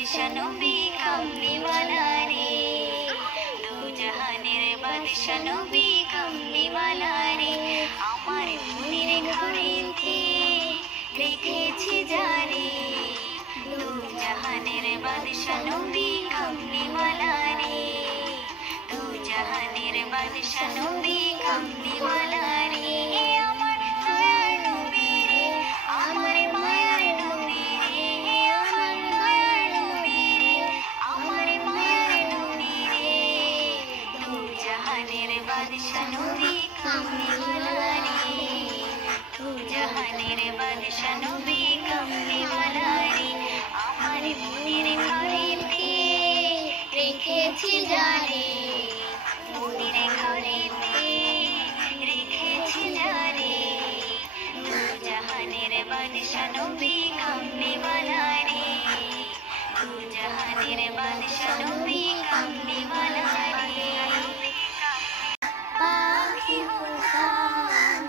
বাদশা নবী কামলিওয়ালা রে, দু জাহানের বাদশা নবী কামলিওয়ালা রে। আমার মনের ঘরেতে রেখেছি যারে, দু জাহানের বাদশা নবী কামলিওয়ালা রে, দু জাহানের বাদশা নবী কামলিওয়ালা রে। আমার দয়ার নবী রে, আমার মায়ার নবী রে, আমার দয়ার নবী রে, আমার মায়ার নবী রে, দু জাহানের বাদশা নবী কামলিওয়ালা রে, দু জাহানের বাদশা নবী কামলিওয়ালা রে। আমার মনের ঘরেতে রেখেছি যারে, মনের ঘরেতে রেখেছি যারে, দু জাহানের বাদশা নবী কামলিওয়ালা রে, দু জাহানের বাদশা নবী কামলিওয়ালা রে। পাখি হতাম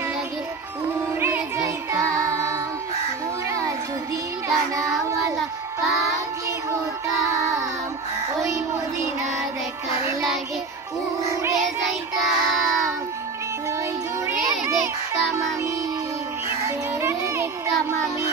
লাগে উড়ে যাইতাম, ওরা যদি ডানাওয়ালা পাখি হতাম, ওই মদিনা দেখার লাগে উড়ে যাইতাম। ওই দূরে দেখতাম আমি, দূরে দেখতাম আমি